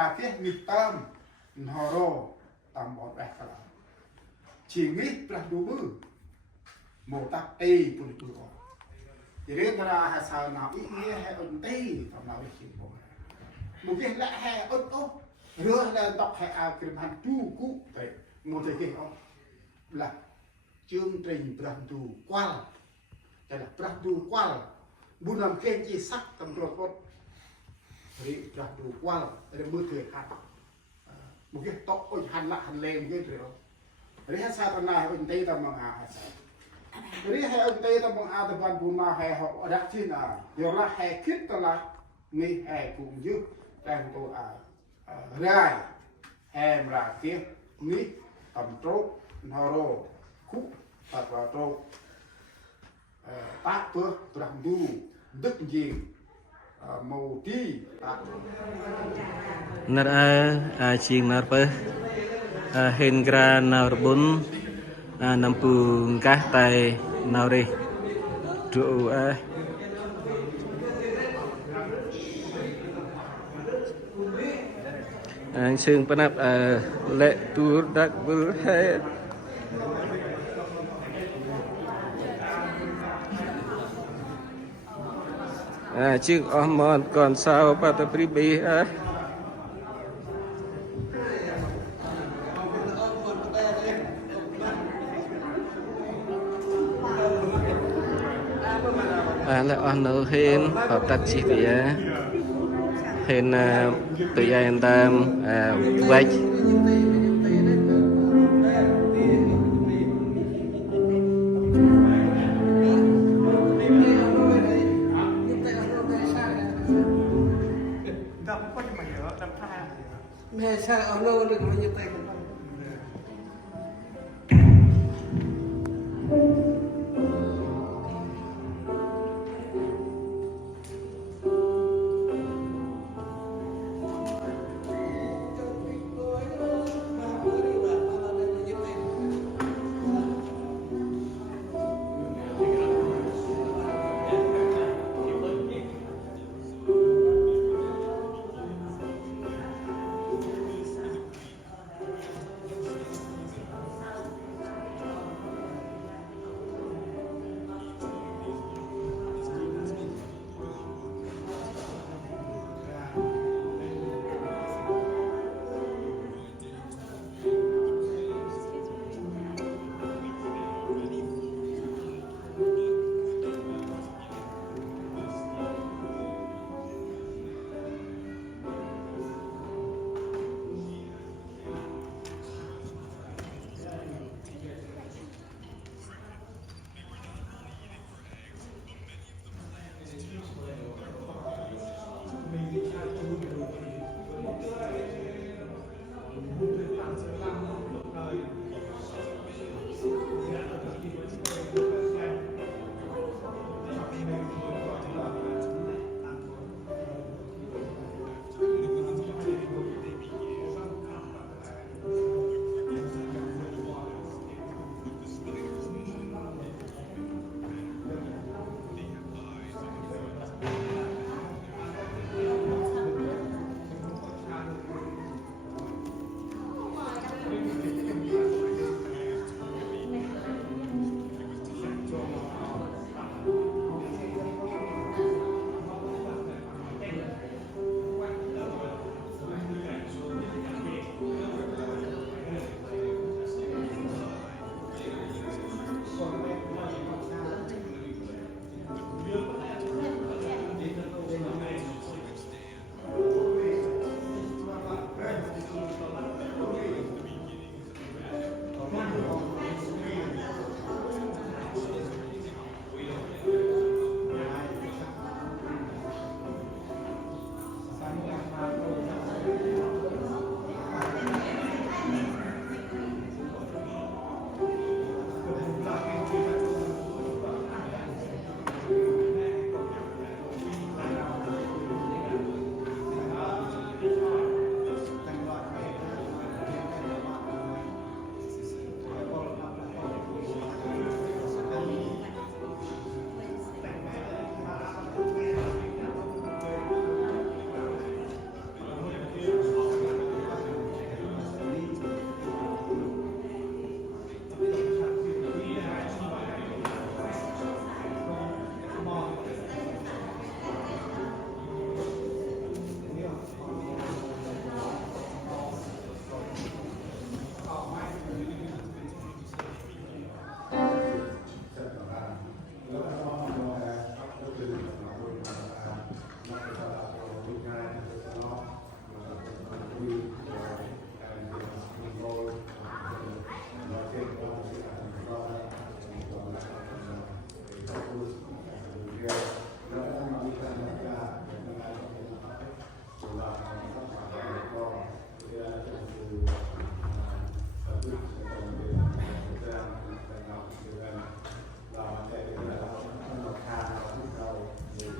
ra cái nhịp tâm họ rô tầm một bạc cả chỉ nghĩ là đủ bư một tắc tê của được có thì đến ra hay sao nào ít nghĩa hay ổn tê tầm nào để chịu một cái lẽ hay ổn ốc rửa lên đọc hay ao kìm hành chu cũ vậy một thời kỳ không là chương trình Prantu Qual đây là Prantu Qual buôn làm kênh chi sắc tầm rồi con thì Prantu Qual đây là mưa thời hạt một cái tóc ôi hành lạ hành lên một cái rồi đấy hay sao tầm này ổn tê tầm bằng à hay sao đấy hay ổn tê tầm bằng à tầm bằng buôn mà hay họ đã chi nào điều là hay khít tầm là mi hay cũng như đang tôi rai em là kia ní tầm trốt nó rô khúc thật là trốt tác phước làm đu đức gì màu tí nara ching narpa hengra narbun nampung kah tai nauri du anh sương panap lệ tu đặc bự hay chiếc món còn sao bắt tập ribi lại on nấu hên hợp tác chi phí hên tụi anh tam vạch mẹ sao ở đâu được bao nhiêu tay của con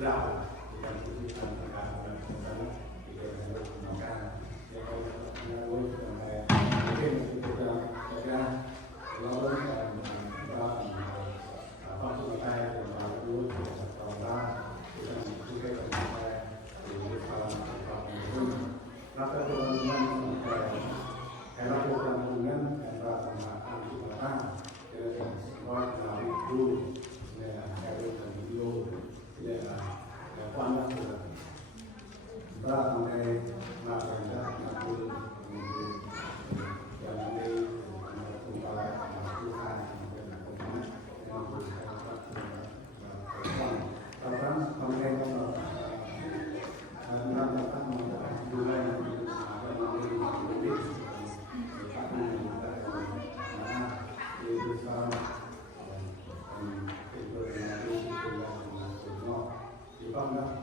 Hãy subscribe cho kênh Ghiền Mì Gõ để không bỏ lỡ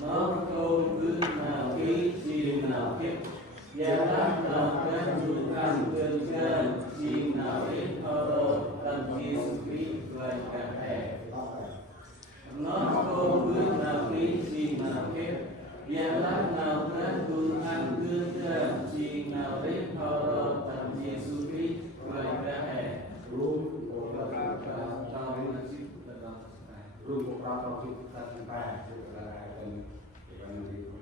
nó câu cứ nào ký chi nào kiếp gia lắc nào cái chủ ăn cơn cơn chi nào ít thọ đồ cần chi sự quý vậy cả hệ nó câu cứ nào ký chi nào kiếp gia lắc nào cái chủ ăn cơn cơn chi nào ít thọ đồ cần chi sự quý vậy cả hệ Rumah orang kita sampai dan ekonomi ini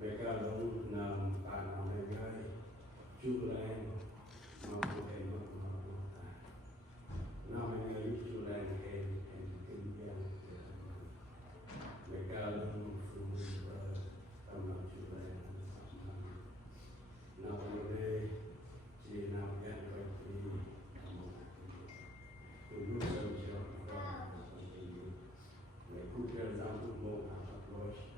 mereka lalu nam tanah mereka jualan mampu emak namanya jualan kemudian mereka lalu tanah jualan namanya Cina yang berarti dulu saya mereka lalu mau apa bos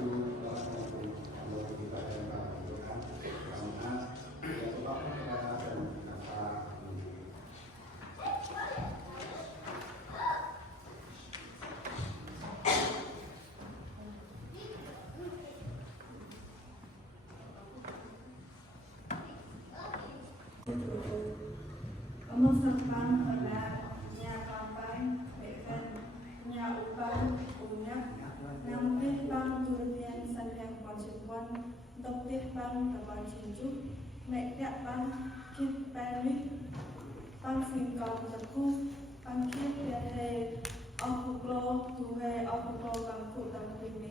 Ông Sâm Phan ở là nhà con bánh, vệ phân, nhà ủ bánh, ủ nhắc, nam viết băng, tu viên, sân hẹn bọn trường quân, độc viết băng, tập bọn trường trúc, mẹ đẹp băng, kiếp bè lít, băng phim còn tập khu, băng kiếp biệt hề, ông phục lô, tu hề, ông phục lô bằng phụ tầm bình mỹ,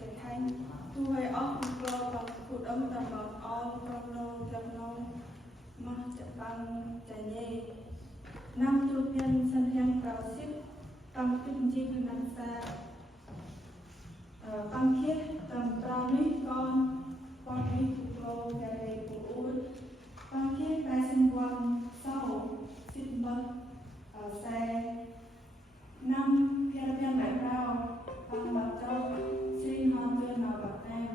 trần thanh, tu hề, ông phục lô bằng phụ âm tầm bằng ông, con lô, dâm nông, mà chậm bằng trải nhẹ năm tu viên sân hẹn vào xích bằng kinh chi phương năng xa bằng khiết tầm trao lý con lý phục lô gà đầy của út bằng khiết đại sinh quan sau xích mất xe năm viên viên đại rao bằng bạc châu xin hòn đơn nào bạc em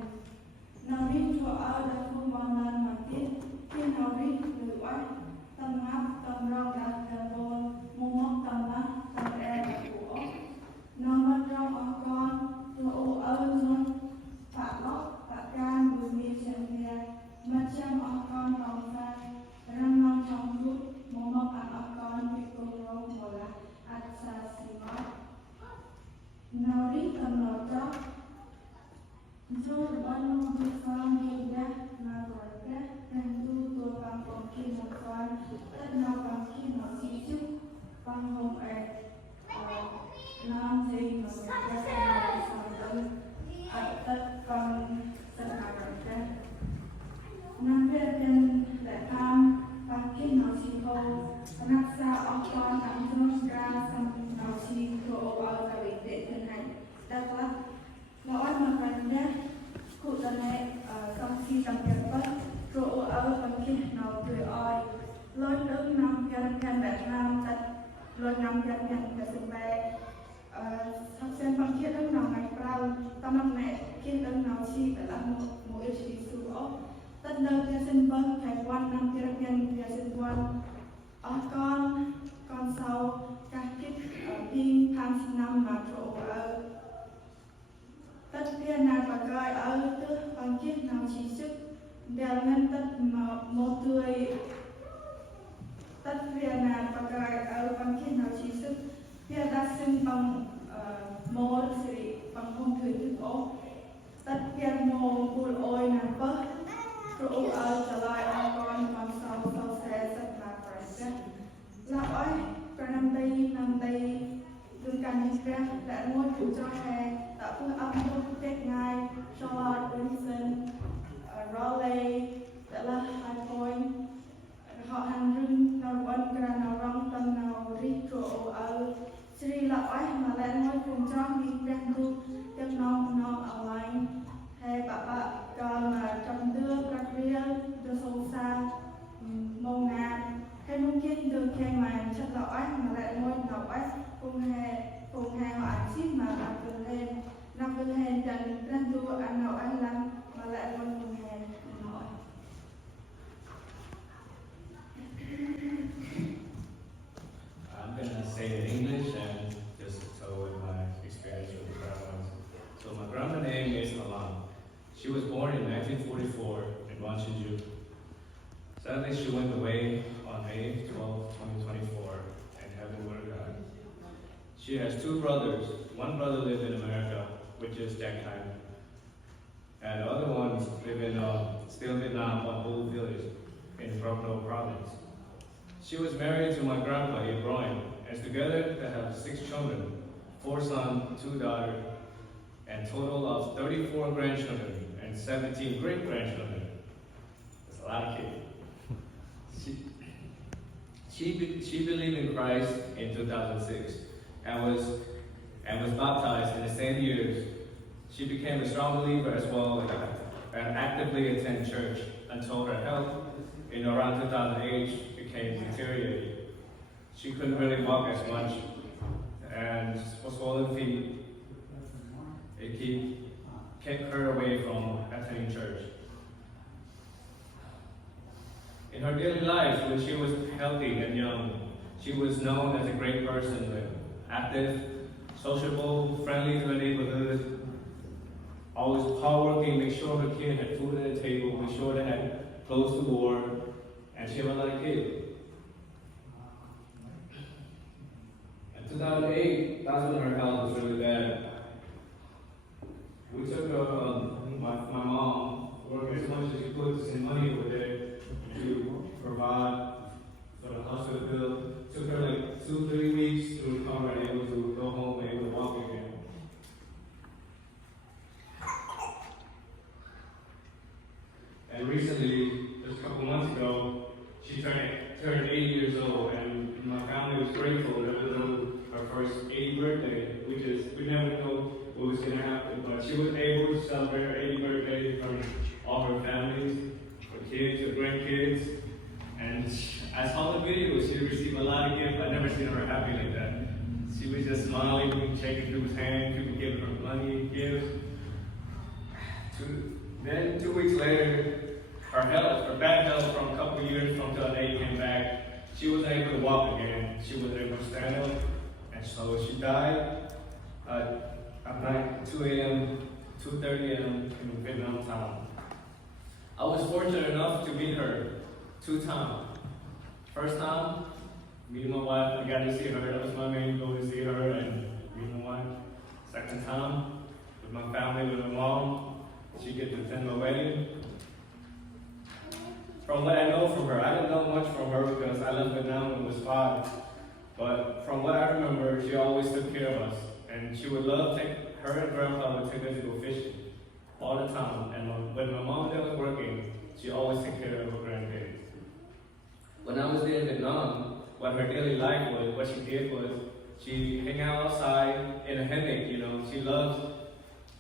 nào đi cho ở đã không bằng lần mà tiết khi nào đi người oai tâm ngáp tâm rau đã theo tôi mua mốc tâm á tâm e của nó mất rau ở con rồi ơi luôn phạt lót phạt can bùi mi chân nghe mất chăm ở con lòng phai răng non trong rút mua mốc ăn ở con bị cô rau một là ăn xa xì mót nào đi tâm nó chót rồi bọn nó bị con đi ra mà gọi ra rằng tu tôi bằng con khi một con tất nó bằng khi nó xí chút bằng hồng ế non gì mà người ta sẽ nói xong tới tất con tất cả các cái năm biết nhân để tham bằng khi nó xí hô nắp xa ốc con ăn thương ra xong nó xí thua ở tại bệnh viện thân hành đặc lắm nói mà phần nhé cụ thân này trong khi trong việc bất trụ ở phần kia nào cười oi lối đứng năm dân Việt Nam tật lối năm dân về sân bay học sinh phần kia đứng nào ngày vào tâm năm này kia đứng nào chi phải là một ý chí su ốc tất đơn về sân bất hải quan năm kia dân về sân quan con sau các kiếp pin tham sinh năm mà trụ ở tất nhiên là bà gọi ở tức bằng kiếp nào chỉ sức đều nên tất mà một tươi tất nhiên là bà gọi ở bằng kiếp nào chỉ sức hiện đã sinh bằng một sự bằng không thử thức ố tất nhiên một bùi ôi nằm bớt trụ ở trở lại ở con sau sẽ rất là phải chết là ôi và năm đây đừng cần nhìn ra đã mua chủ cho hè đã phương âm lúc tết ngay Charlotte Wilson Raleigh đã là 2 point họ hành rừng nào quân cả nào rong tâm nào rít trụ ở Sri Lợi mà lại nói cùng cho mình đang thu tiếp non online hay bà còn mà trong đưa các riêng đưa sâu xa mông ngàn hay mungkin từ khi mà chất lõi mà lại ngôi lõi cùng hè họ ăn ship mà làm vườn hèn dần đang tu ăn nọ ăn lắm mà lại ngôi cùng hèn nọ I'm going to say it in English and just tell what my experience with the grandma was. So my grandma's name is Alan. She was born in 1944 in Wanchiju. Sadly, she went away on May 12, 2024, and heaven with God. She has 2 brothers. One brother lived in America, which is Jack Hyman. And the other ones live in still Vietnam on Bull Village in Phrom Nho province. She was married to my grandpa, Ibrahim, and together they have 6 children, 4 sons, 2 daughters, and total of 34 grandchildren and 17 great-grandchildren. That's a lot of kids. She believed in Christ in 2006 and was baptized in the same years. She became a strong believer as well and actively attended church until her health in around 2008 became deteriorated. She couldn't really walk as much and was swollen feet. daily life, when she was healthy and young, she was known as a great person, like, active, sociable, friendly to the neighborhood, always hardworking, make sure her kid had food at the table, make sure they had clothes to wear, and she had a lot of kids. In 2008, that's when her health was really bad. We took my mom, working as much as she could to send money over there to provide for the hospital bill. Took her like 2-3 weeks to recover and able to go home and able to walk again. And recently, just a couple months ago, she turned 80 years old, and my family was grateful that it was her first 80th birthday, we never know what was going to happen, but she was able to celebrate her 80th birthday in front of all her families, her kids, her grandkids, and I saw the video. She received a lot of gifts. I've never seen her happy like that. She was just smiling, shaking people's hands, people giving her money, gifts. Then 2 weeks later, her bad health from a couple of years from 2008 came back. She wasn't able to walk again. She wasn't able to stand up, and so she died at night, 2 a.m., 2:30 a.m. in Vietnam town. I was fortunate enough to meet her 2 times. First time, meeting my wife, I got to see her. That was my main goal, to see her and meet my wife. Second time, with my family, with my mom, she get to attend my wedding. From what I know from her, I didn't know much from her because I left Vietnam when I was 5. But from what I remember, she always took care of us. And she would love her and grandpa would take us to go fishing all the time. And when my mom and dad was working, she always took care of her grandkids. When I was there in Vietnam, what her daily life was, what she did was, she hang out outside in a hammock, you know. She loves,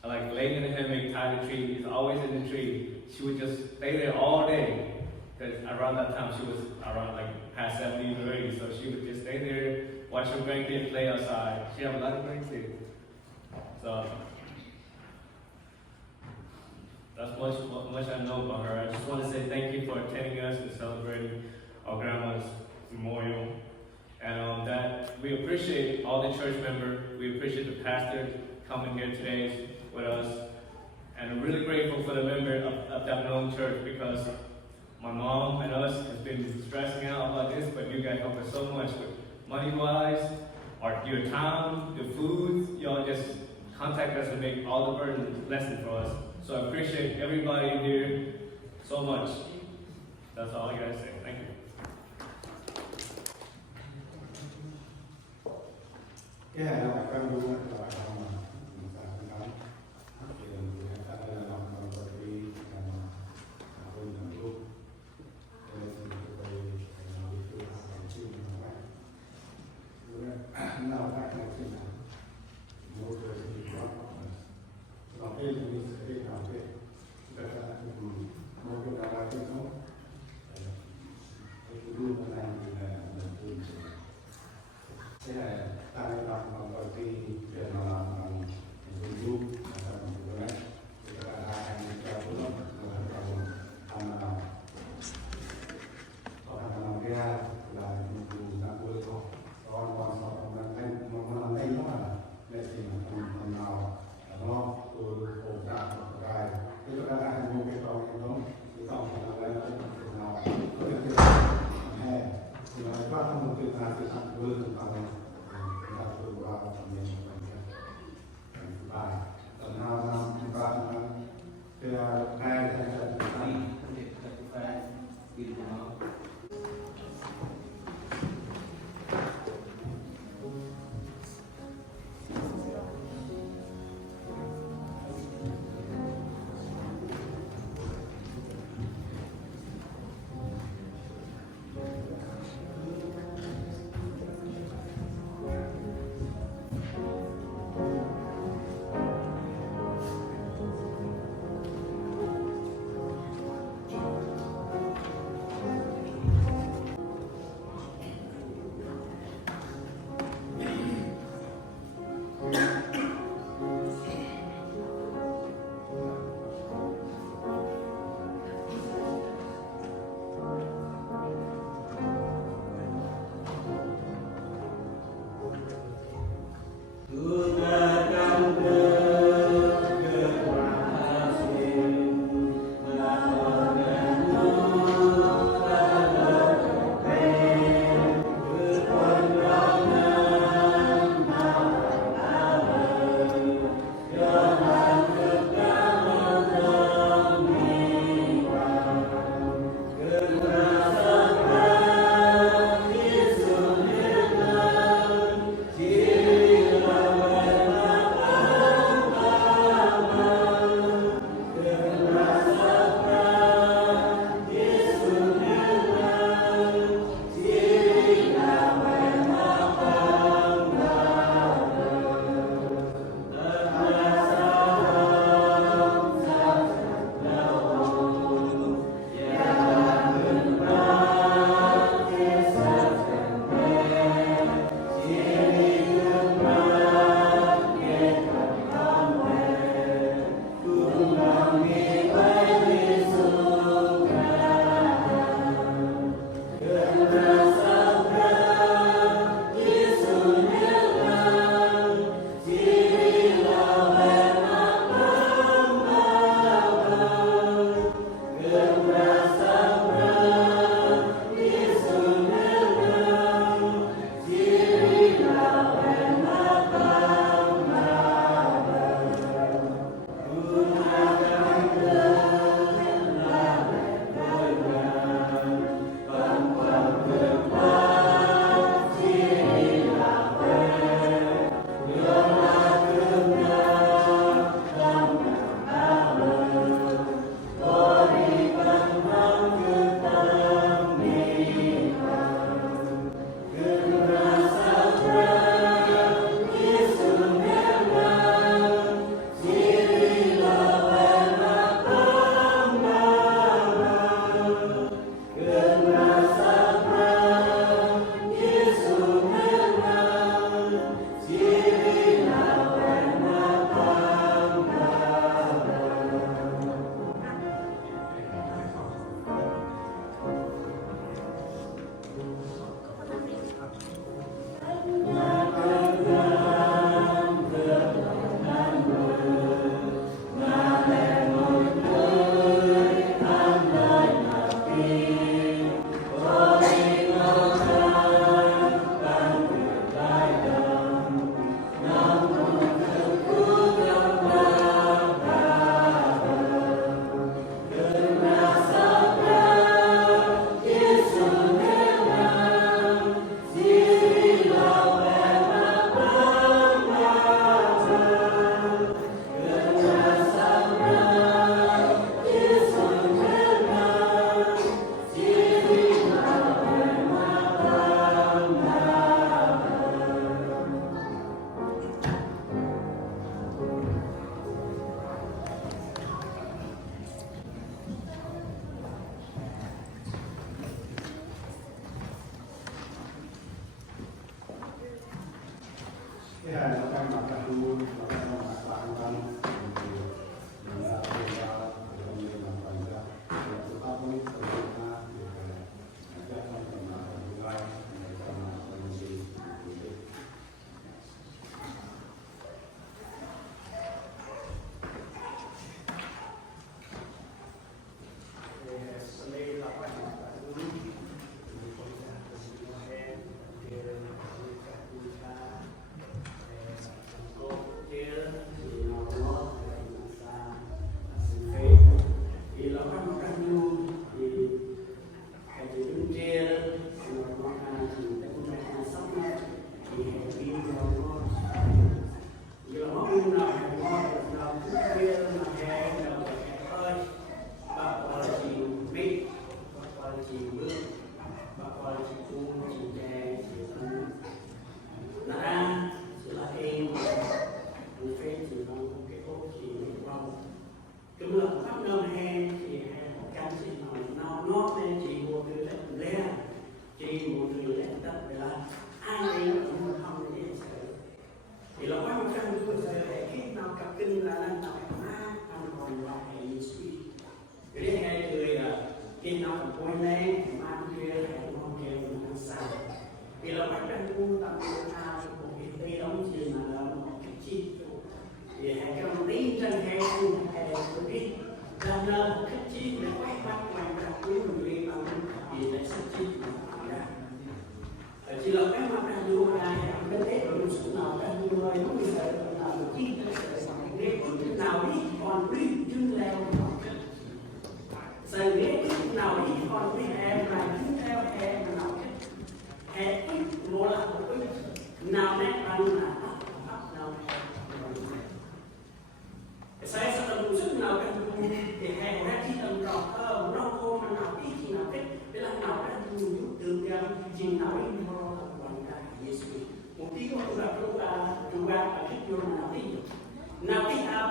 like, laying in a hammock, tied to trees, always in the tree. She would just stay there all day. Because around that time, she was around, like, past 70 already. So she would just stay there, watch her grandkids play outside. She had a lot of grandkids. So, that's much I know about her. I just want to say thank you for attending us and celebrating our grandma's memorial. And that we appreciate all the church members. We appreciate the pastor coming here today with us. And I'm really grateful for the member of that known church, because my mom and us has been stressing out about this, but you guys help us so much with money-wise, or your time, the food. Y'all just contact us and make all the burden lessen for us. So I appreciate everybody in here so much. That's all I gotta say. Thank you. Yeah, I can do that. Thế là ta đang làm bằng đầu tiên để mà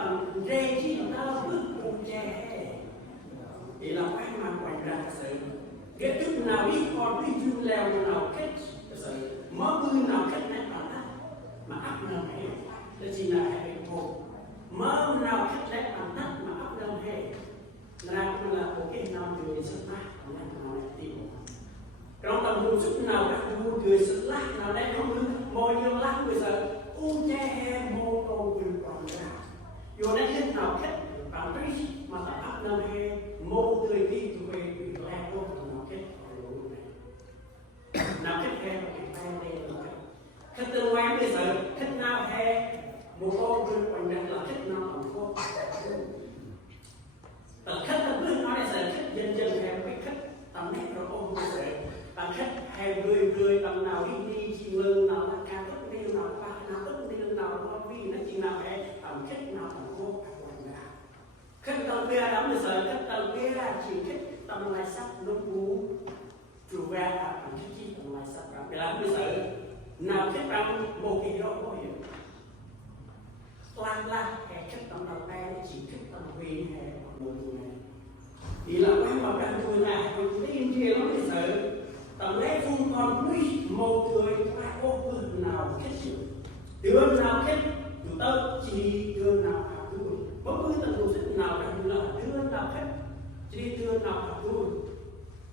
tầm rê chi tao bước cùng chè thì là phải mà quay ra sự cái chút nào đi còn đi chung leo nào kết sự mơ bư nào kết nét mà áp nào hay là chỉ là hệ một mơ nào kết nét mà áp nào hay là cũng là ok nào người xuất phát là nào tìm trong tầm hồn sức nào các người xuất lát nào đây không được môi như lát bây giờ che hè mô tô người còn ra vô đây hết nào kết bằng cái mà ta áp nào hay mô tươi đi tụi về bị lẹ vô nào kết nào kết hè và cái tay đây là kết tương quan bây giờ kết nào hè mô tô người còn ra là kết nào còn vô khách là bước nói là giờ khách dân hè phải khách tầm nét rồi ôm bây giờ tầm khách hè người tầm nào đi chi lương nào là ca tốt đi nào ba nào tốt đi nào nó vì nó chỉ nào hè tầm khách nào tầm vô khách tầm bia đóng bây giờ khách tầm bia chỉ khách tầm lại sắc lúc cú chủ về là tầm khách chi tầm lại sắc để làm bây giờ nào khách trong một kỳ đó có hiểu toàn là hè khách tầm đầu tay chỉ khách tầm vì hè một người thì là cái mà đang tôi là tôi tin kia nó bây giờ tầm lẽ phun còn quý một người phải có người nào kết sự đường nào kết chúng ta chỉ đường nào học tôi bất cứ tận dụng sức nào đang là đường nào kết chỉ đường nào học tôi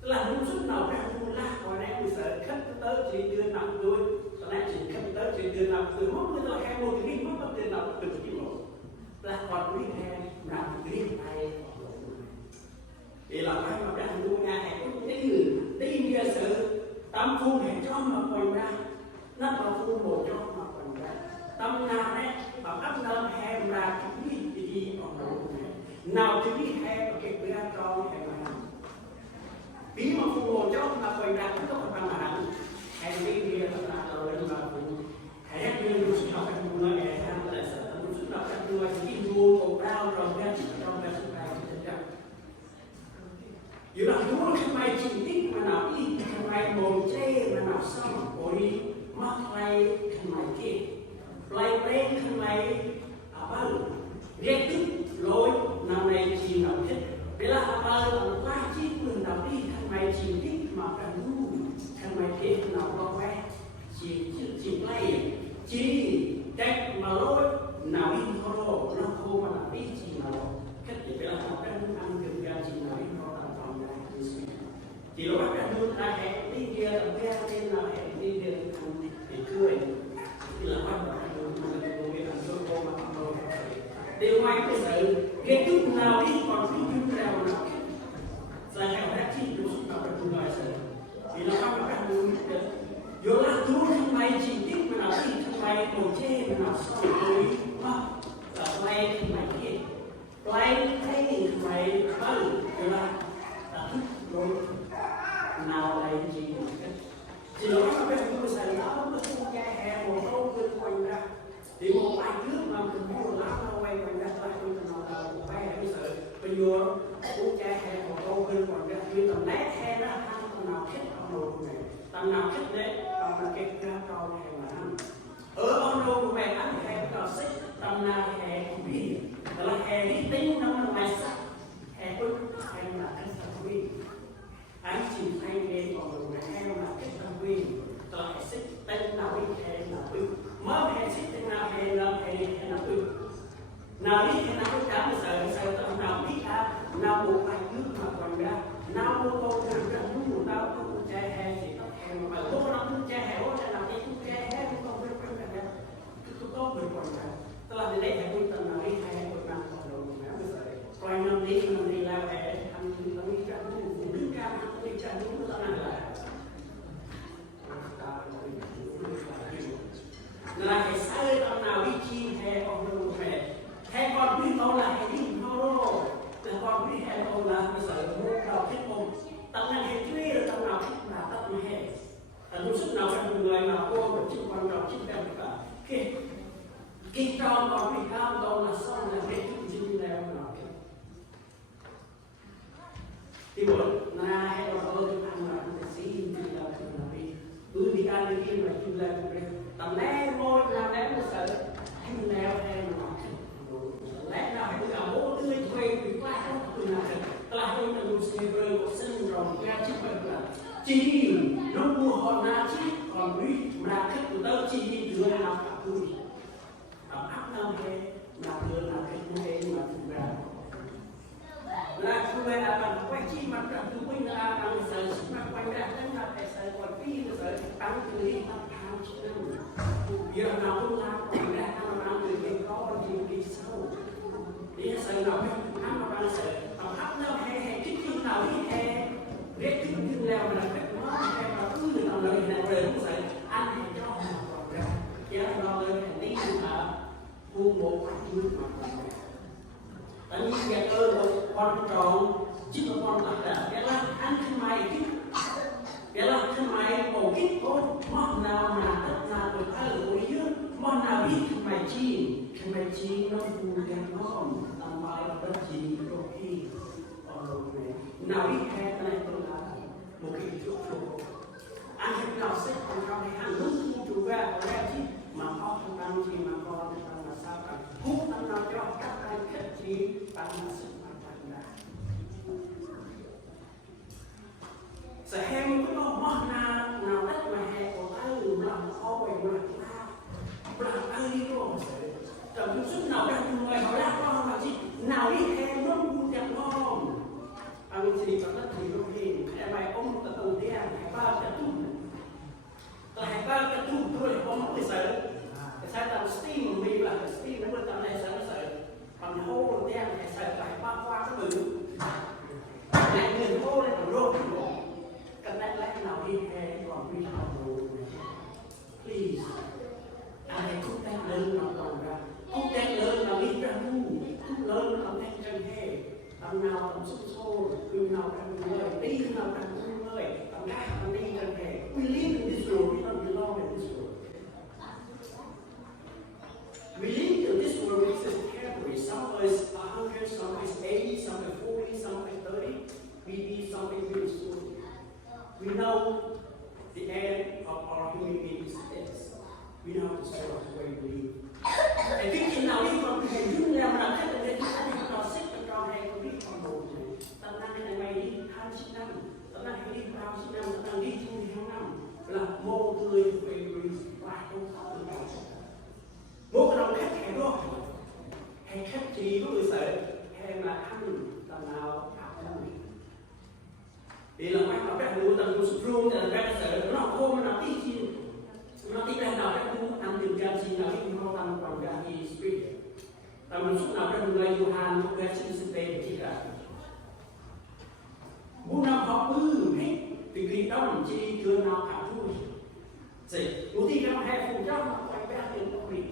là lúc sức nào đang tôi là còn đây bây giờ khách tới chỉ đường nào tôi còn đây chỉ khách tới chỉ đường nào tôi mất người ta hay một cái mất đường nào từng cái một là còn quý hè nào quý này thì là phải mà đang mua nhà hay có cái người đi kia sự tâm phu hệ cho mà quay ra nó mà phu một cho mà quay ra tâm nào đấy mà ấp lên hè ra cái gì còn đủ nào cái hè và cái bữa con hè mà bí mà phu một cho mà quay ra cũng có bằng hẳn hè đi kia là rồi mà phu hè đi lúc nào cái phu nó hè ra là sợ lúc nào cái phu nó chỉ mua còn đau rồi cái trong cái sự này dù là Chúa không ai chịu tích mà nào đi, không ai mồm chê mà nào xong ôi mắc lại không ai kia lại lên không ai bao ghét tức lối nào này chỉ nào thích để là bao là qua chiếc mình nào đi không ai chịu tích mà cần ngu không ai kia nào lo quen chỉ lấy chỉ cách mà lối nào đi thôi nó khô mà nào đi chỉ nào cách để là họ đang ăn được ra chỉ nào đi thôi thì lúc bắt đầu là hẹn đi kia tầm kia trên là hẹn đi kia thì cười thì là bắt đầu mình biết là số cô mà không đâu điều ngoài cái sự kết thúc nào đi còn cái chung nào nào là hẹn đã chi được sự tập trung lại sự thì là bắt đầu dù là Chúa không may chỉ tiếc mà nào đi không may một chê mà nào sau rồi là play không may kia play thấy không may thì là rồi nào đây chỉ nói là cái người xài đó nó không che hè một câu bên quanh ra thì một bài trước mà mình mua lá nó quay quanh ra lại tôi nói là một bài cái sự bây giờ cũng che hè một câu bên quanh ra như tầm nét hè đó ăn tầm nào thích ông đồ này tầm nào thích đấy tầm nào kẹp ra câu hè mà ăn ở ông đồ về ăn hè nó xích tầm nào hè không biết là hè đi tính nó là ngày sắc hè tôi hay là cái sao biết anh chỉ thay về còn người theo là cái tâm quy rồi hãy xích tên nào đi hè nào quy mới hãy xích tên nào hè nào quy nào đi hè nào quy cả bây giờ tầm nào biết nào một bài nước mà còn ra nào một câu rằng ra muốn nào cũng che hè thì nó hè mà lúc nó cũng che hè đó là cái cũng che hè cũng không biết cái này cứ có người còn ra tức là để hãy quy tầm nào đi hè của năm còn đầu mà bây giờ coi năm đi là hè anh nó đi ra đứng ra đi ra đúng là là cái sai tao nào đi chi hè ông đâu về hè còn đi tao là đi thôi là còn đi hè ông còn ra chứ phải là chỉ nó mua họ na chứ còn quý là khách của tao chỉ đi đưa nào cả tôi áp nào hay nào đưa nào cái mua hay mà thực ra là tôi là bằng quay chi mặt là tôi quên là bằng giờ mặt quay ra cái là phải giờ còn phi là giờ tăng từ đi tăng thao chứ giờ nào cũng làm còn ra nào người mình có bao nhiêu kỳ sau đi giờ nào phải ăn mà bằng giờ áp nào hay cái gì nào đi hay biết cái gì nào mà phải nó hay mà cứ người nào lời này rồi cũng phải ăn hay cho họ ra giờ nào lời này đi mà buông một chút mà tại vì việc quan trọng chính là quan trọng là cái là ăn cái mày cái là cái mày một cái con món nào mà tất nào được ăn ở dưới món nào biết cái mày chi nó vui cái ngon làm bài là tất chi đôi khi nào biết hay cái này tôi là một cái chỗ ăn cái nào sẽ còn trong cái hàng lúc chủ ra chứ mà họ không ăn gì mà con là sao cả hút ăn nào cho các anh kết chi tăng sự mạnh mẽ ra sẽ hem cái đó món nào đất mà hè của ta lừa làm kho bày làm ăn đi rồi trong chút nào đang người họ đang con là gì nào đi hem nó buồn chẳng ngon anh chị còn rất thì đôi khi em mày ông tự đầu tiên hai ba cái tủ hai ba cái tủ thôi ông mới sợ saya tahu steam mình là steam nó bên trong này sao nó sợ bằng hô đen này sợ phải qua cái bự này người hô này còn rô cần đánh lấy nào đi hè còn đi học đồ please anh hãy không đánh lớn nào còn ra không đánh lớn nào đi ra mu không lớn nào đánh chân hè tầm nào tầm sụp xô từ nào tầm người đi nào tầm người tầm khác tầm đi chân hè we live in this world we don't belong in this world. We live in this world which is categories. Some is 100, some is 80, some is 40, some is 30. We be something really soon. We know the end of our human beings is death. We know the story of the way we live. And thinking now, if I'm saying, you never have to get the money from sick and from here to be from home. Tận năng này mày đi 20 năm, tận năng hãy đi 30 năm, tận năng đi 20 năm. Là một người về và trong sáu người đó. Một cái đồng khách hẹn đó hẹn khách chỉ có người sợ hẹn là ăn tầm nào học vui thì là quan trọng các người tầm sụp rung thì là các sợ nó không nào tí chi nó tí ra nào các người ăn tiền gan chi nào cái không ăn còn gan chi spirit tầm mình suốt nào các người yêu hàn một cái sinh sinh tê chỉ cả muốn năm học hết vì khi đó mình chi chưa nào học vui gì ưu tiên nó hay phụ cho nó quay về tiền nó bị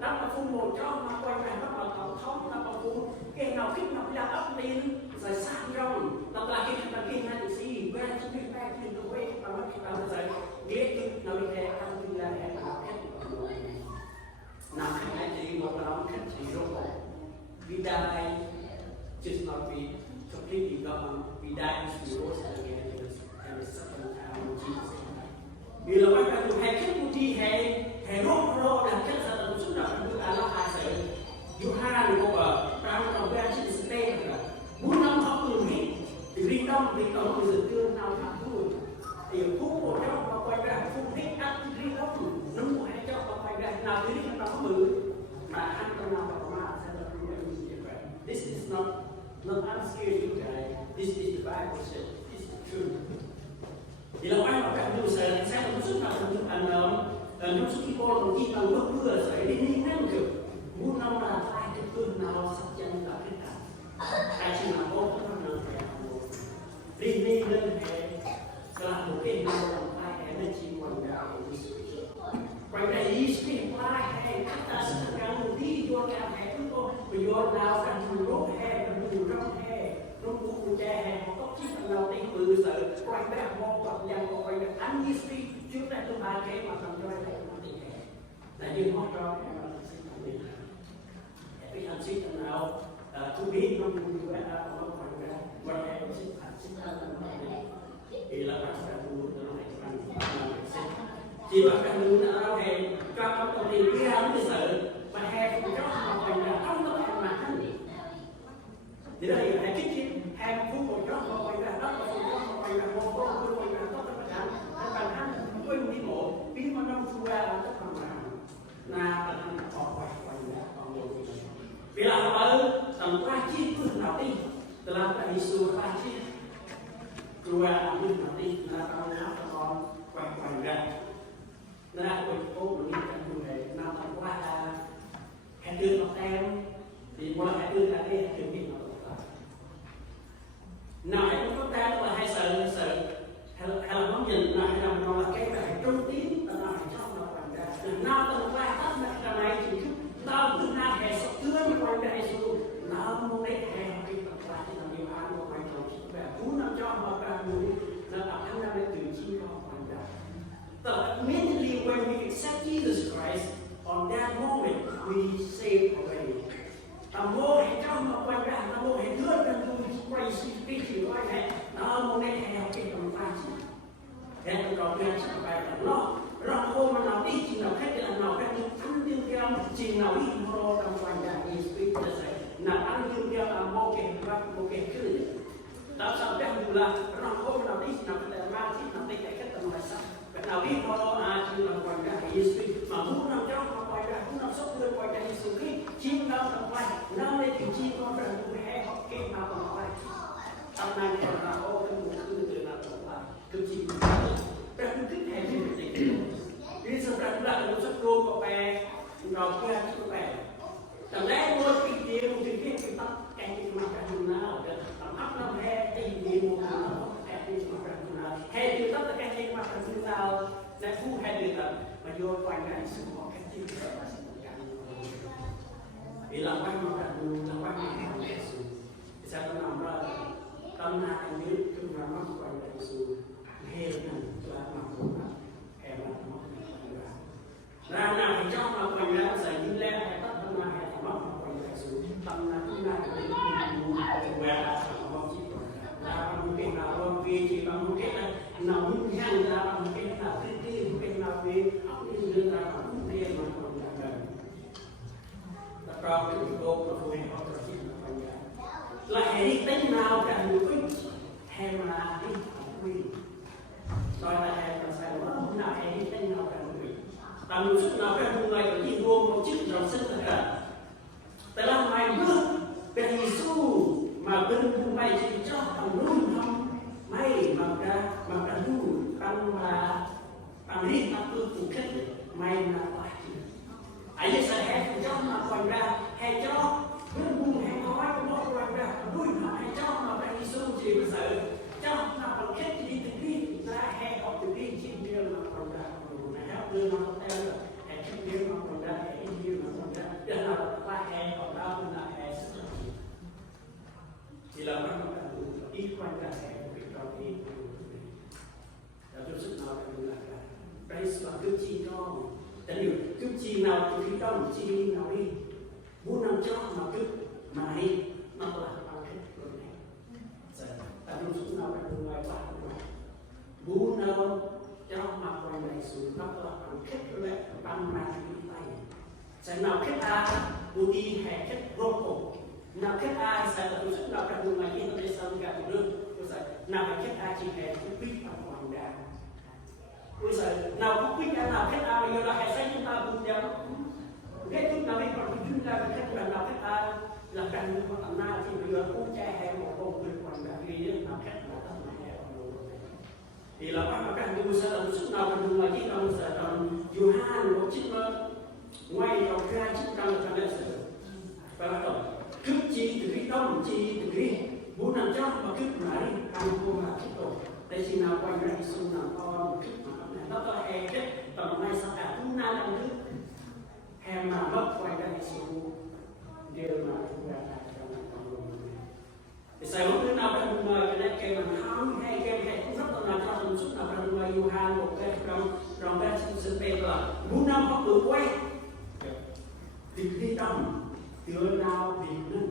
đó là phun một cho nó quay về nó là tổng thống nó là phun cái nào khi nào ra ấp tiền rồi sang rồi nó là cái này thì gì về chúng mình phải tiền đồ về và nó cái nào rồi biết chứ nó bị thế ăn thì là em nào hết nào cái này thì một là khách chỉ rồi vì die just not be completely gone we die is rose again and the second time Jesus vì là quan trọng hay khách của đi hay rô là chất sản phẩm xuất nhập của ta nó ai sẽ dù hai người của ta còn ra chỉ sự tên là muốn năm học từ hết thì riêng đông thì có người dự tương nào thẳng thôi thì thuốc của cháu nó quay ra phun hết ăn thì riêng đông nó mua hai cháu nó quay ra nào thì riêng nó bự mà ăn trong nào mà sẽ là this is not I'm scared you guys this is the Bible says this is the truth thì là quan trọng các người sẽ không xuất nào từ anh nó xuất khi con một khi bằng bước vừa xảy đến đi năng được muốn năm là ai cái cơn nào sắp chân là hết cả ai chỉ là con không được đi lên là một cái nào làm tay hay là chỉ quần đảo quay đây ý cái tay hay các ta sẽ càng đi vô càng hay chúng tôi bây giờ nào càng dùng rốt hay càng dùng rong hay rong cụ chè hay họ có chiếc nào đi từ sợ quay đây một còn dàn còn quay đây anh đi suy trước đây tôi bài kế mà làm cho đây là như họ cho cái hành sĩ nào tôi biết nó cũng đã nó còn ra và em sinh ra là nó thì là bác sĩ tôi nó này chỉ bác sĩ tôi đã hẹn cho con tôi đi kia nó bị sợ và hẹn cũng cho họ phải là không có hẹn mà ăn thì đây là cái chuyện hẹn phút một cho họ phải là đất và cho họ phải là tầm qua chi cứ nào đi từ làm tại Giêsu qua chi chúa làm như nào đi là tao nói tao con quay ra là quay cố mình đi trong người nào tầm qua là hãy đưa vào em thì qua hãy đưa ra đây hãy đưa vào nào hãy có ta là hay sợ hay là nó nhìn là hay làm nó là cái bài trung tín là nào hãy cho nó quay ra nào tầm qua tất cả cái này thì tao cứ nào hãy sắp thương quay ra Giêsu nào một cái hè cái tập lại thì làm điều ăn một ngày đầu và cú năm cho họ cả người là tập tháng năm để từ chi họ quay ra. So immediately when we accept Jesus Christ, on that moment we saved already. Tầm mô hãy cho họ quay ra, tầm mô hãy đưa ra tôi quay suy cái gì đó này, nó một cái hè cái tầm pha gì. Thế tôi có nghe sự bài là nó rằng hôm mà nào đi chỉ nào khách là nào khách nhưng ăn tiêu tiêu chỉ nào đi mua tầm quay ra is speak the same. Nah, ăn tiêu tiêu là một cái cứ đó sao biết là rằng hôm nào đi nào cái là thì nào đi cái tầm này sao cái nào đi mua chỉ là quay ra is speak mà muốn nào cho mà quay ra muốn nào sắp đưa quay ra is speak chim đâu tầm quay năm nay thì chim con phải mua hè học cái nào tầm quay tầm này còn là ô cái mùa cứ từ nào tầm quay cứ chim cái cứ thích hè thì mình định đi sau đó là nó sắp luôn có bè rồi kia có bè chẳng lẽ mua cái gì một cái tóc cái gì mà cái gì nào được tắm ấp nó hè cái gì một cái gì mà cái gì nào hè thì tóc là cái gì mà cái gì nào để phu hè thì là mà vô quanh này sự có cái gì đó là sự cái vì làm quanh mà cái gì làm quanh này không có sự thì sao nó nằm ra tâm hạ anh biết chúng ta mắc quanh này sự hè này là mà cũng là hè là nó ra nào thì cho mà quanh ra sẽ đi lên hay tóc nó hay nó quanh ra sự tâm là chúng ta phải đi qua là không chỉ là bằng cái nào bằng cái chỉ bằng cái nào muốn hàng ra bằng cái nào cái nào về học đi đưa ra bằng cái mà còn là gần là còn cái cô là phụ huynh họ là chỉ là quanh ra là hệ tính nào cả người quyết hay mà đi quy rồi là hệ là sao nó không nào hệ tính nào cả người ta muốn sức nào cả người này chỉ gồm một chiếc dòng sinh là cả tại là mày bước về Giêsu mà bên vùng mày chỉ cho thằng luôn không mày mà cả luôn tăng mà tăng đi tăng tư phụ kết mày là phải ấy giờ sẽ hay cho mà còn ra hay cho bên vùng hay nói cũng nó còn ra đuôi nó hay cho mà về Giêsu chỉ có sợ cho mà còn kết đi từ đi ra hay học từ đi chỉ điều mà còn ra này học đưa nó theo rồi hay kết điều mà còn ra hay điều mà còn ra cho nào là hay còn ra là hay thì là nó ít quan cả sẽ bị trò đi là tôi sức nói là đây là cứ chi cho tại vì cứ chi nào thì khi đó chi đi nào đi muốn làm cho mà cứ mà đi nó là bao hết rồi này tại tôi sức nói là ngoài qua muốn nào cho mà quay lại xuống nó là bằng kết rồi đấy bằng mà đi tay sẽ nào kết muốn đi hè kết rốt cuộc nào kết ai sẽ là tôi sức nào cả đường này khi tôi đi sau cả một đường tôi sẽ nào là kết ai chỉ hè cũng biết bằng hoàng đà tôi sẽ nào cũng biết nào kết ai bây giờ là hệ sẽ chúng ta cùng nhau kết chúng ta mới còn chúng ta phải kết là nào kết ai là cần một tầm nào thì bây giờ cũng che hè một công việc hoàng đà vì nào kết là tầm hè thì là bắt đầu cần tôi sẽ là sức nào cả đường này khi tôi sẽ làm dù hai một chiếc ngoài đầu ra chiếc trong là cho nên sẽ phải bắt đầu cứ chi từ cái đông chi từ cái muốn làm cho mà cứ lại ăn cơm là tiếp tục đây chỉ nào quay ra Giêsu nào con cứ mà nó có hè chết tầm này sao cả chúng ta đang cứ hè mà mất quay ra Giêsu điều mà chúng ta làm trong lòng thì sao lúc nào đang mời cái này kêu mà không hay kêu hay cũng rất là làm cho mình xuất nào đang mời Johan một cái trong cái sự bề là muốn năm có được quay thì đi đông đưa nào thì nên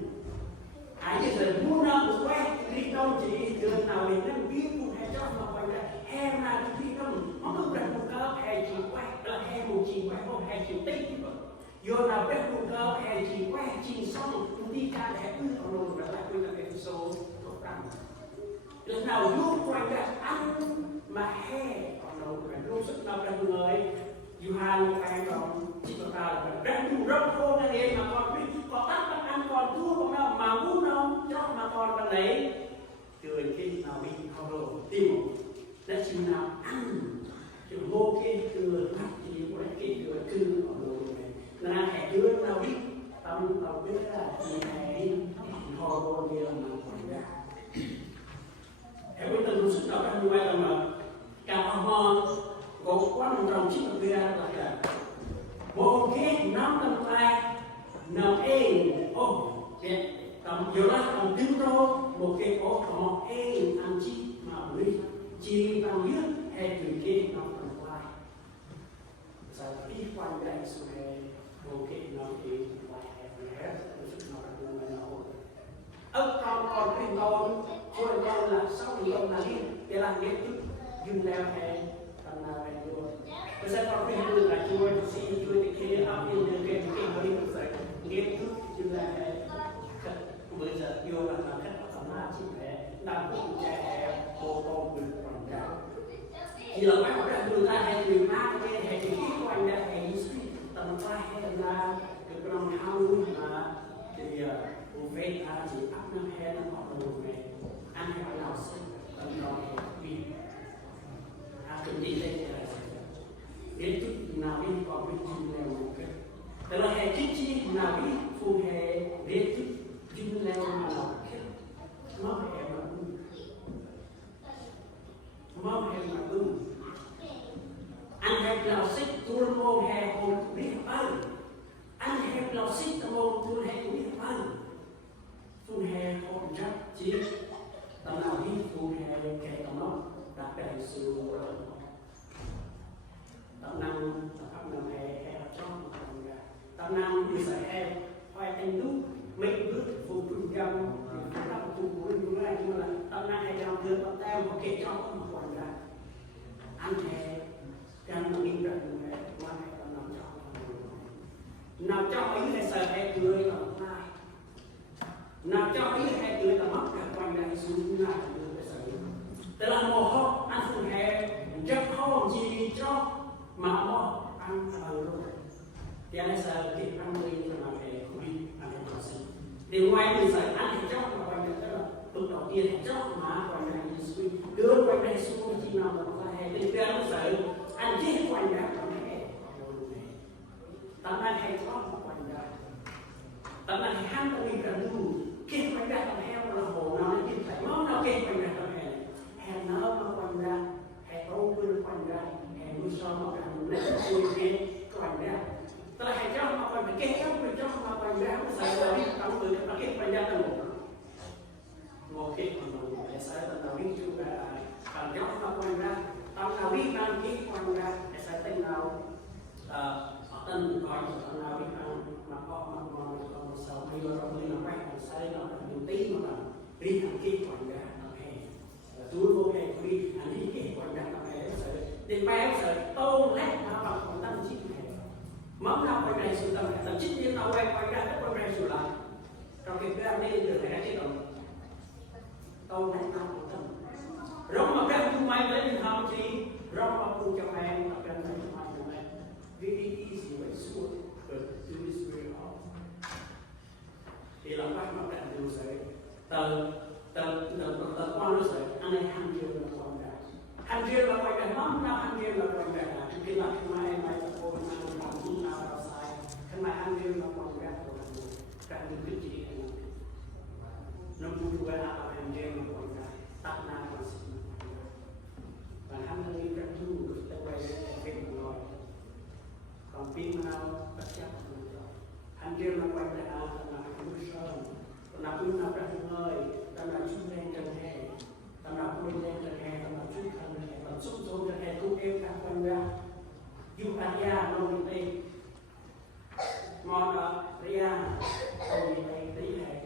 ai chỉ là muốn nào được quen đi đâu chỉ đưa nào thì nên biết cũng hay cho mà quay ra hè nào thì đi đâu nó không cần một cơ hè chỉ quay là hè một chỉ quay không hè chỉ tích vô nào biết một cơ hè chỉ quay chỉ xong đi ra hè cứ rồi là lại quay là cái số thuộc đẳng lần nào luôn quay ra ăn mà hè còn đâu phải luôn sức nào là người Johan một anh còn chỉ có ta là đang đủ rộng khô này mà còn biết có tắt ăn còn thua còn nào mà chót mà con ban đấy cười cái nào bị họ đồ tìm đã chịu nào ăn chịu vô cái cười mắt chỉ có cái cười cư họ đồ này là hãy đưa nào biết tâm tao biết là chỉ hãy họ đồ nhiều mà còn ra theo cái tình sức nào các người mà cả họ có quan trọng chính là người là một cái năm năm nay năm em ô cái tầm giờ đó tầm tiếng đó một cái có họ em ăn chi mà đi chi tầm nhất hay từ cái năm năm nay sau khi quan đại sự hay một cái năm em lại hết sức nào các người nào con khuyên con khuyên con là sau khi con là đi để làm việc dừng leo hay tầm nào hay luôn bây giờ con khuyên con là chui thì kia học in được cái mới được dạy nghiên cứu dừng leo hay bây giờ yêu là cách tầm nào chỉ để làm cũng trẻ cô con mình còn cao thì là mấy học ra người ta hay người ma cái hay cái quan ra hay tầm qua hay là cái lòng hao mà thì một phép chỉ áp năm hè năm học đầu về ăn hay nào sẽ tầm đó vì chuẩn bị đây là đến chút nào đi còn bên chung leo một cáiแต่เราแห่คิดที่นาวิฟูแห่เรียนที่จินแล้วมาเราแค่มอบแห่มาบุ้งมอบแห่มาบุ้งอันแห่เราซิดตัวโมแห่โมวิปันอันแห่เราซิดตัวโมตัวแห่วิปันฟูแห่โมจับจีตำนานที่ฟูแห่แก่ตำนานดับเป็นสูงตำนานนะครับนำแห่ช่องตำนานดีใส่แห่ไฟเป็นลูกไม่รู้ฟูปุ่นยำรับฟูปุ่นดูแลดูแลตำนานแห่ยำเดือดแต้มเกจช่องมาก่อนกันอันแห่ยังมีแบบนึงแห่มาแห่ตำนานช่องนำเจ้าอีให้ใส่แห่เกลือหลังหน้านำเจ้าอีแห่เกลือแต่มักกันวันใดสูงหน้าเกลือไปใส่แต่ละโมหะอันฟูแห่จะเข้าจีจ้อมาโมอันเอาลูกที่อันใส่ที่อันเลยมาแห่คุยอันเป็นสิ่งเดี๋ยวไว้ที่ใส่อันที่จ้อมาวันนั้นก็ตัวดอกเบี้ยจ้อมาวันนั้นที่สุดเดือนวันนั้นสุดที่เราต้องแห่ที่เดือนใส่อันที่วันนั้นต้องแห่ตำนานแห่จ้อมาวันนั้นตำนานแห่ห้ามต้องมีกระดูกเก็บวันนั้นต้องแห่เราโหเราไม่กินใส่หม้อเราเก็บวันนั้นต้องแห่แห่เนื้อมาวันนั้นแห่โอ้เป็นวันนั้นแห่มือซ้อมมากันนั่นคือเก็บวันนั้นแต่แห่เจ้ามาวันนั้นเก็บเจ้าเป็นเจ้ามาวันนั้นใส่เราที่ตั้งมือกันเก็บวันนั้นตั้งหมดโมเก็บวันนั้นใส่ตั้งเราวิ่งจู่กันตั้งเจ้ามาวันนั้นตั้งเราวิ่งนั่งเก็บวันนั้นใส่ตั้งเราตั้งก่อนตั้งเราวิ่งมาออกมาเสาให้เราเรียนไปใส่เราอยู่ตีมาเรียนเก็บวันนั้นโอเคตัวโมเก็บวิ่งอันนี้เก็บวันนั้นโอเคใส่เด็กแม่ใส่โตเล็กมาแบบของตั้งชิ้นmắm nào quay này sụt tầm tầm chín như nào quay ra tất quay này sụt lại trong cái bên đây được cái gì rồi tàu này nào cũng tầm rong mà cái chung mai tới đi học gì rong mà cùng cho mày mà cái này mai cho mày very easy way short but do this very hard thì làm bắt mà cái điều sẽ từ quan nó sẽ anh ấy hàng triệu là quan đại hàng triệu là quan đại mắm nào hàng triệu là quan đại là cái là cái mai cô mai khăn mai ăn đêm nó còn ra của cả những cái gì nó cũng vừa là ăn đêm nó còn ra tắt na còn xịn và ăn đêm các thứ ta quay cái rồi còn pin nào bất chấp ăn đêm nó quay ra là cũng sơn còn nào cũng nào ra hơi ta nào chút đen chân hè ta nào cũng đen chân hè ta nào chút khăn hè còn xúc xô chân hè cũng êm các quay ra dùng ăn da nó đi mòn ria không đi đây tí hè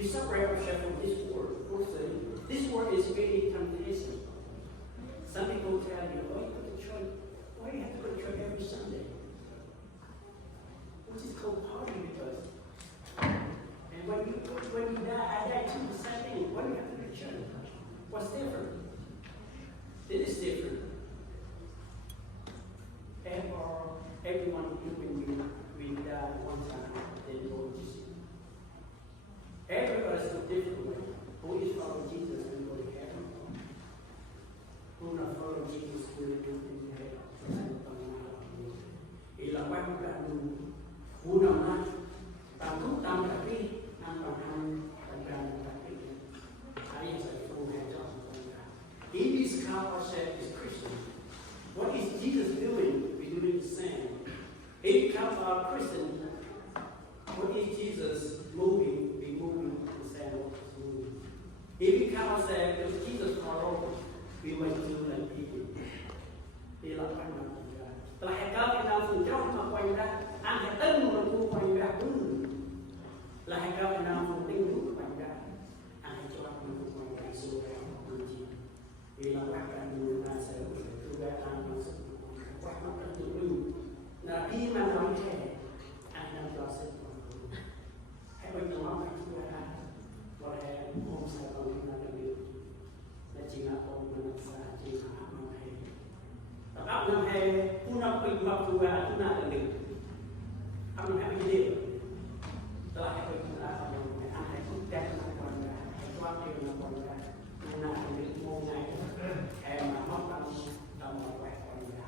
We separate ourselves from this world. This world is really temptation. Some people tell you, why you go to church? Why do you have to go to church every Sunday? Which is called party with us. And when you die, I die too, the same thing. Why do you have to go to church? What's different? It is different. Everyone when we die one time, then go to see. Everybody is a different way. Who is following Jesus and go to heaven? Who not following Jesus will go to heaven? Ilang quay một đoạn đường, who nào nát, tạm thuốc tam cả đi, ăn vào ăn, tạm tràn cả đi. Hãy dạy phụ hệ cho in this count ourselves as Christians. What is Jesus doing? We're doing the same. If we count our Christian, what is Jesus moving? We're moving the same what he's moving. If we count ourselves as Jesus followers, we must do like people. Đây là quan trọng. Là hãy có cái nào phụ trong mà quay ra, anh hãy tin mà cô quay ra đúng. Là hãy có cái nào phụ tin đúng quay ra, anh hãy cho mình quay ra số ra của chị. Vì là các bạn người ta sẽ thu ra ăn nó sẽ quay nó rất tự mình. Là khi mà nói thế, anh đang cho sự hãy bây giờ nó phải thu ra, và hãy hôm sau đó chúng ta đã được. Là chỉ là hôm mà nó xa, chỉ là áp nó hay. Áp nó hay, pun nak pergi waktu tu nak ada. Apa nak pergi dia? Telah aku kena yang anak itu dah nak kuasa, waktu dia nak kuasa, nak ada mau naik, mau tahu tahu apa kuasa.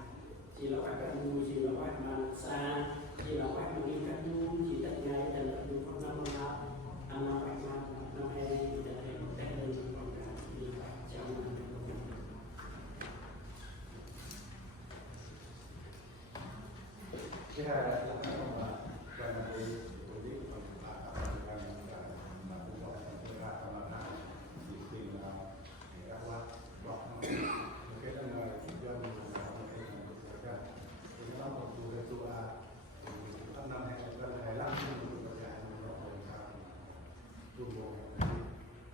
Jika kita mesti jika kita sa, jika kita mengikat dulu, jika kita dan kita pernah mengenal anak kita, nama dia dari kuasa. Jangan. Thứ hai là không là cái tổ chức phần là các mà cũng có thể ra là chỉ tìm là các qua đọc cái đó là chỉ cho mình là cái thì nó một chủ đề chủ là năm hai nghìn hai mươi lăm chúng ta sẽ nó là chủ đề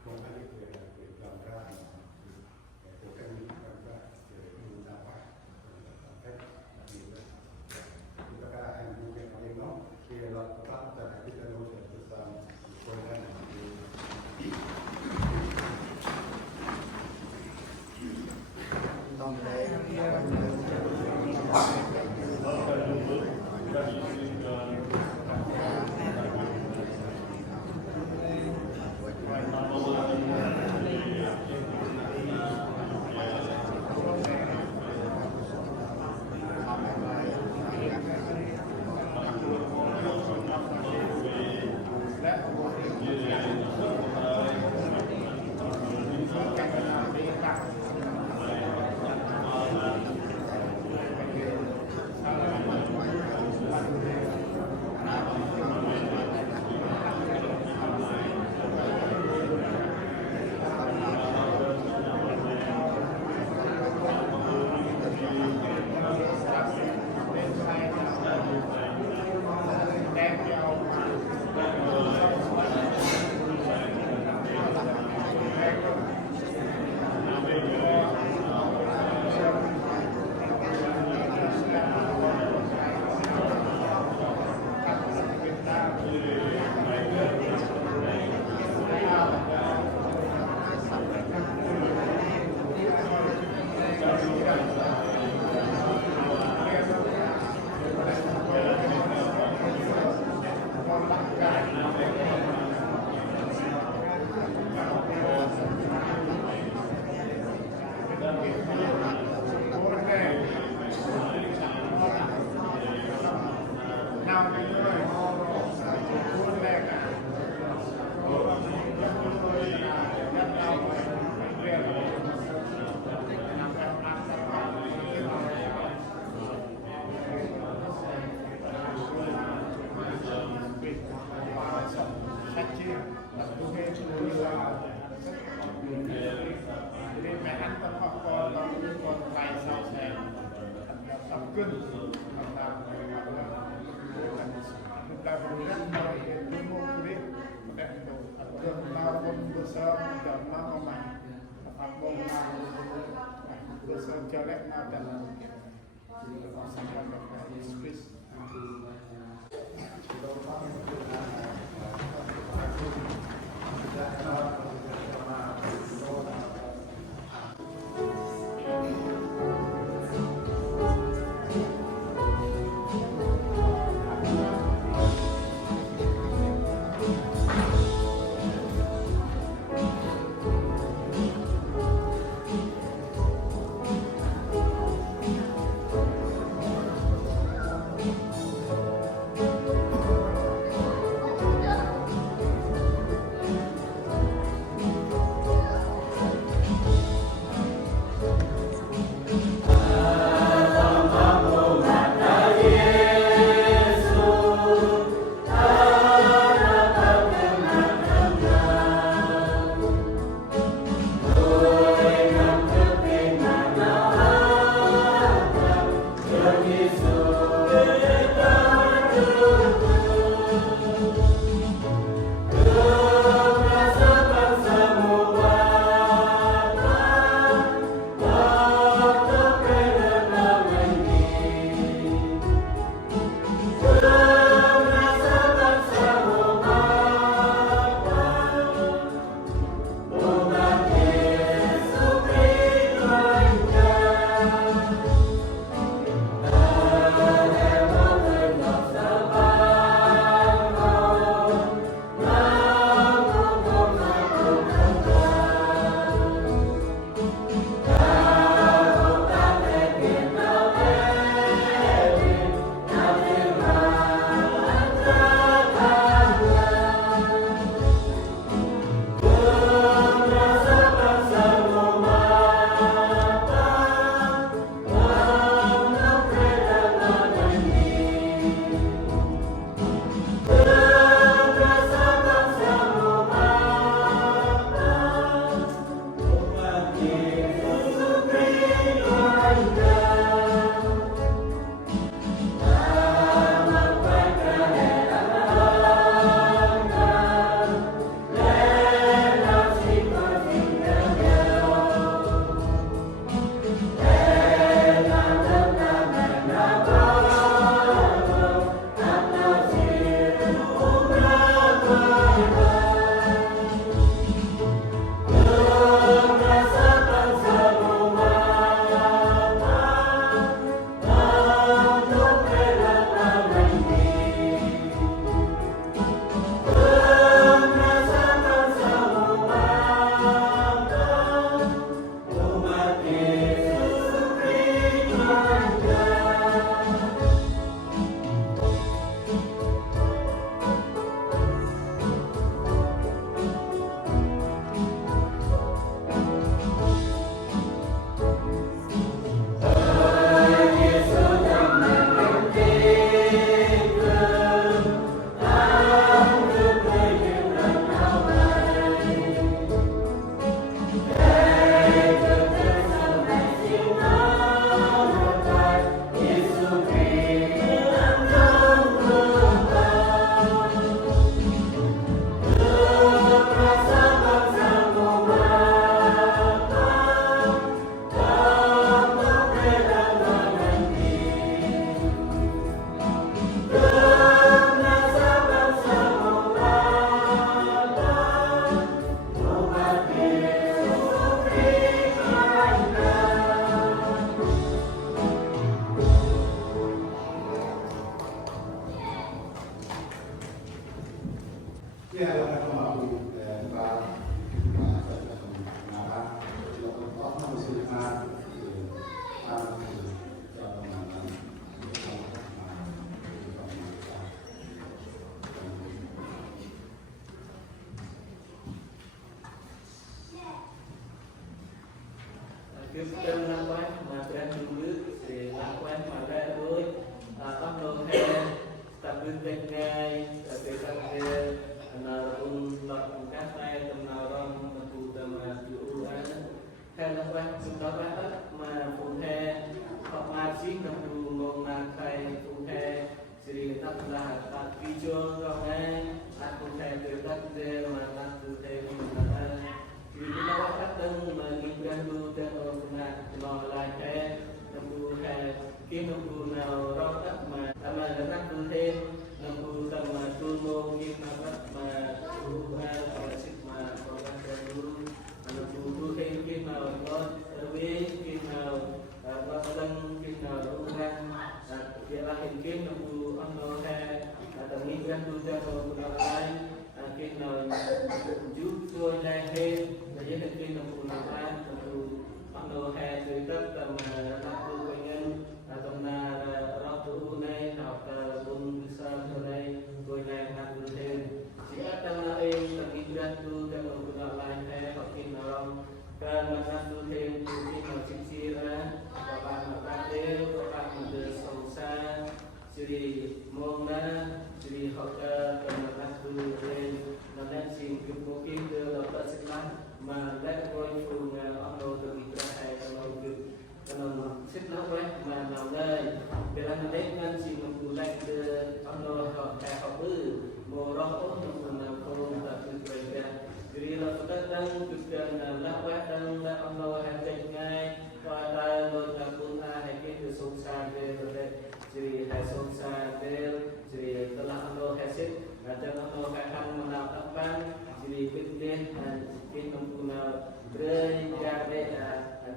không phải là việc làm ra của cái mình làm ra để mình làm phải cách anh cũng biết nói nó thì là các bạn phải biết nó sẽ tự làm quen lên đồng đấy besar dan nama apa nama besar jelek dan sampai Yesus Kristus. Kita lakukan materi dulu, lakukan materi dulu, upload tampil dengan sebagai narung lakukan saya tenarong tentu tema diulang. Kalau sudah dapat mempunyai pemaji tentu memakai punya cerita telah tak hijau kau aku saya terdapat mana tu saya ialah mungkin aku ono atau migran tu kalau guna lain kita jujur dan jadi mungkin aku guna lain tu ono tu tetap aku pengen atau waktu naik atau pun bisa naik naik aku jika tanah migran tu kalau guna lain kita orang kan mana tu mungkin sisira kapan makadil kapan mendesosa Sri Mona Sri Hoka Kamaran Tulen Nanak Sing Kemukin Dapat Sekolah Malak Koi Funga Ono Teritra Hai Kalau Kalau Sekolah Weh Mana Lai Bila Nadekan Sing Memulai Ke Ono Hoka Hoka Morong Ono Menapung Tak Teritra Jadi Lalu Datang Tukan Nak Weh Dan Ono Hatek Ngai Pada Lo Takun Ahai Ke Sungsa Ke Jadi hai sungsa del jadi telah ando hasil dan ando akan menetapkan jadi pilih dan kita guna berjaya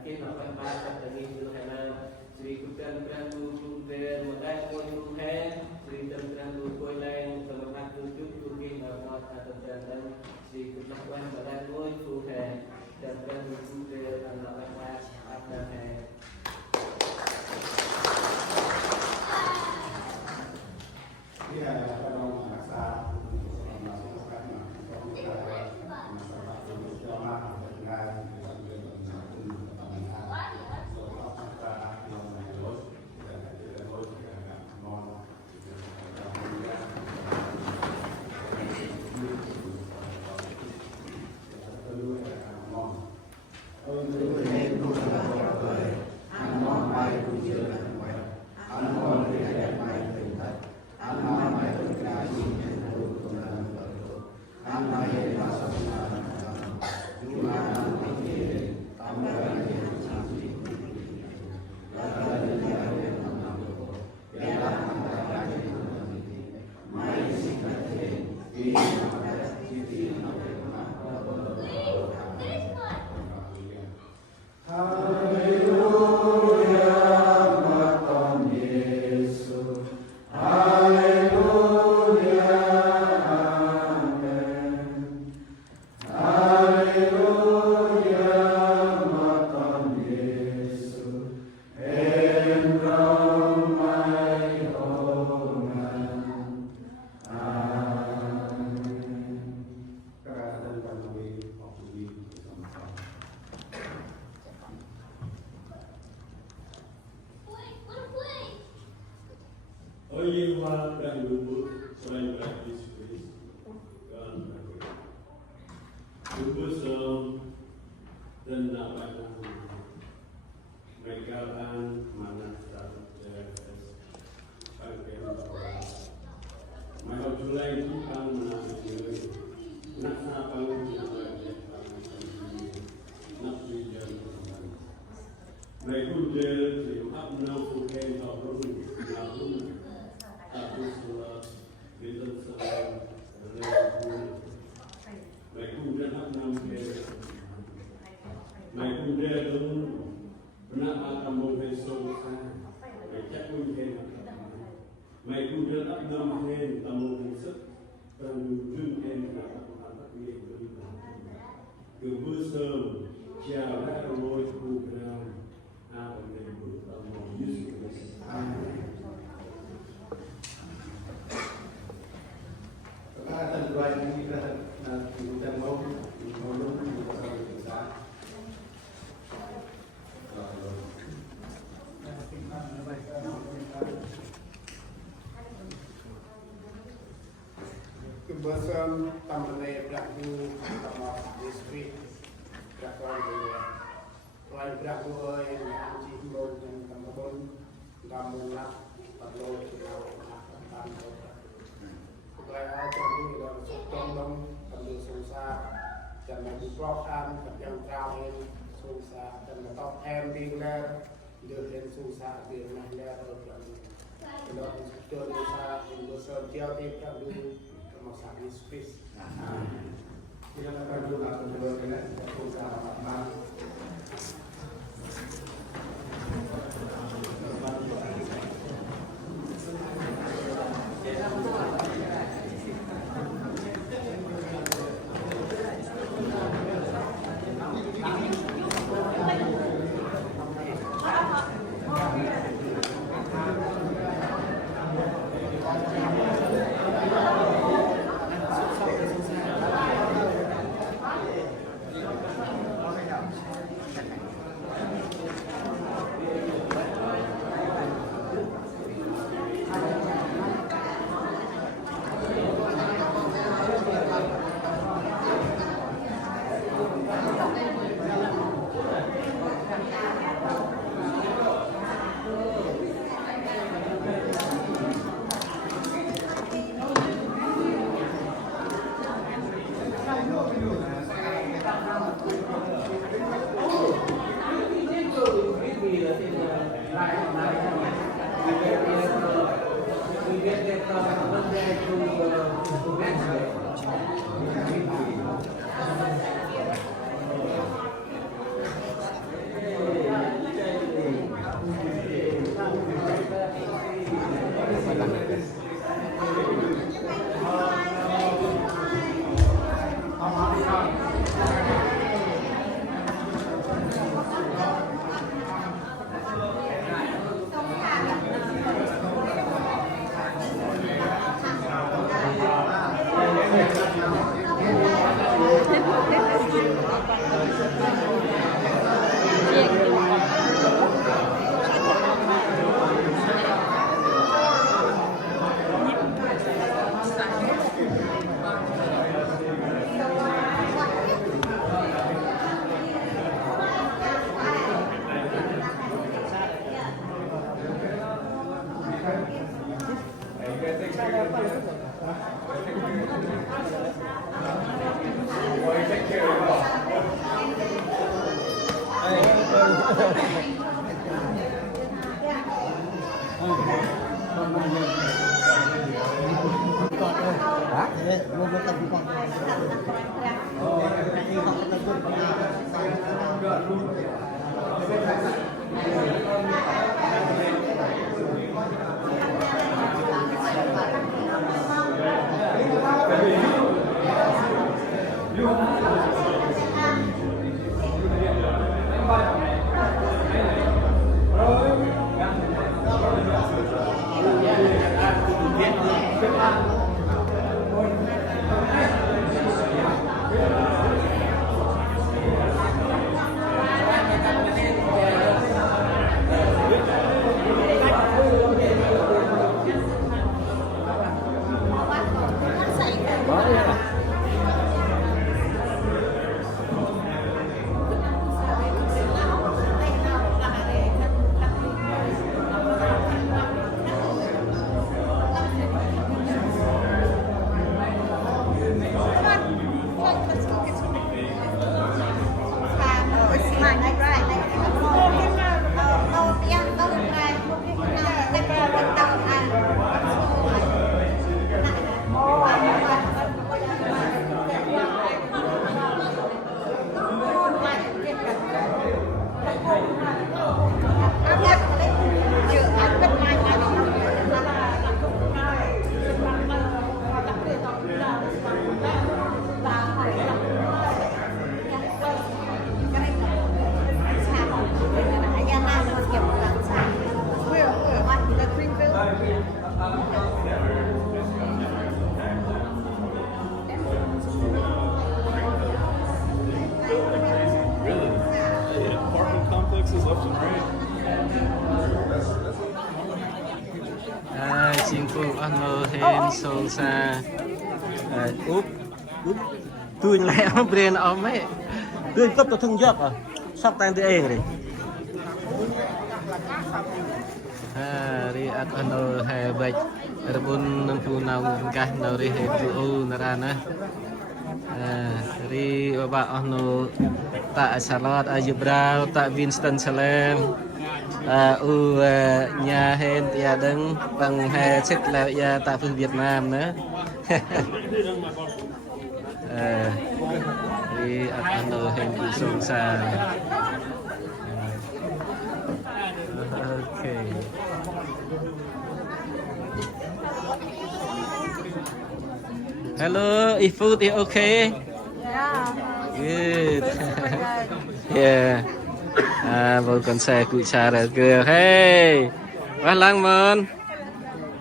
kita akan bahas dari itu karena jadi kita akan tujuh del modal koin hai jadi kita akan tujuh lain terlepas tujuh tujuh nama atau dan jadi kita akan modal koin hai dan tujuh del anak anak apa hai Ya, kalau merasa melakukan masalah jamaah dengan Kebesaran tamanai beraku sama distrik berakuan dua, lain beraku yang anji himbau dan tambahon tamulah perlu kita lakukan supaya jadi dalam sotong perlu susah dan lagi program yang terakhir susah dan top regular dengan susah di mahal kalau sudah bisa industri tidak dulu masa space. Kita akan juga dengan usaha apa? Apartment complexes left and right. Chính phủ ăn mơ hên sâu xa úp tôi lại ông bên ông ấy tôi cấp tôi thương giấc à sắp tan tôi eng rồi đi ăn ăn hè bạch rebun nampu nau kah nau ri he tu narana ri baba ono tak salawat ajibral tak Winston Salam nhà hên tia đứng bằng hè xích là ya tại phương Việt Nam nữa đi ăn hên cũng sung xa ok hello is food is okay good yeah một con xe cụ cha là cười hey và lăng mơn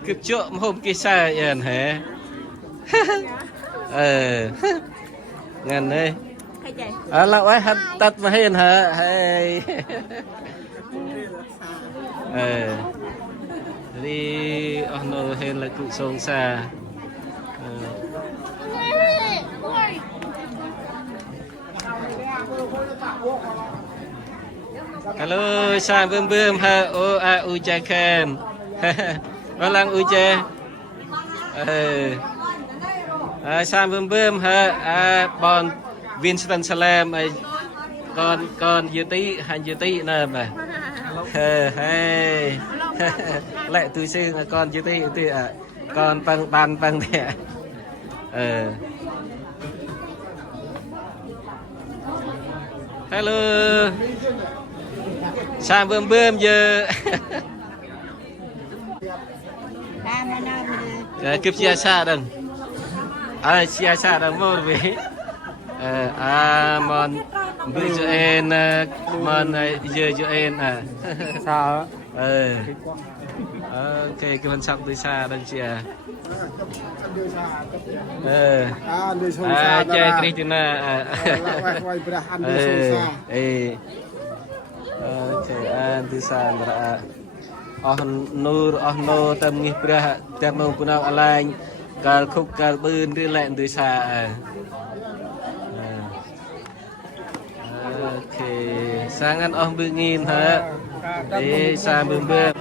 kịp trộm hôm kia xa yên hả ngàn đây lão ấy hắt tắt mà hên hả hey đi ono hên là cụ sông xa hello sang bơm bơm ha u cha khen nó lang u cha sang bơm bơm ha bon Winston Salam con dư tí hành dư tí nè mà hey lại tôi xin con dư tí con ban thẻ hello sang bơm giờ kịp chia xa đừng chia xa đừng vô vì mòn bây giờ em mòn giờ cho em sao ok cái phần xong từ xa đang chia chơi Kristina ok anh từ xa mà nur no tâm nghi pra tâm mong của nào anh cả khúc cả bươn đi lẹn từ xa ok sang ăn ông bươn nghìn hả đi xa bươn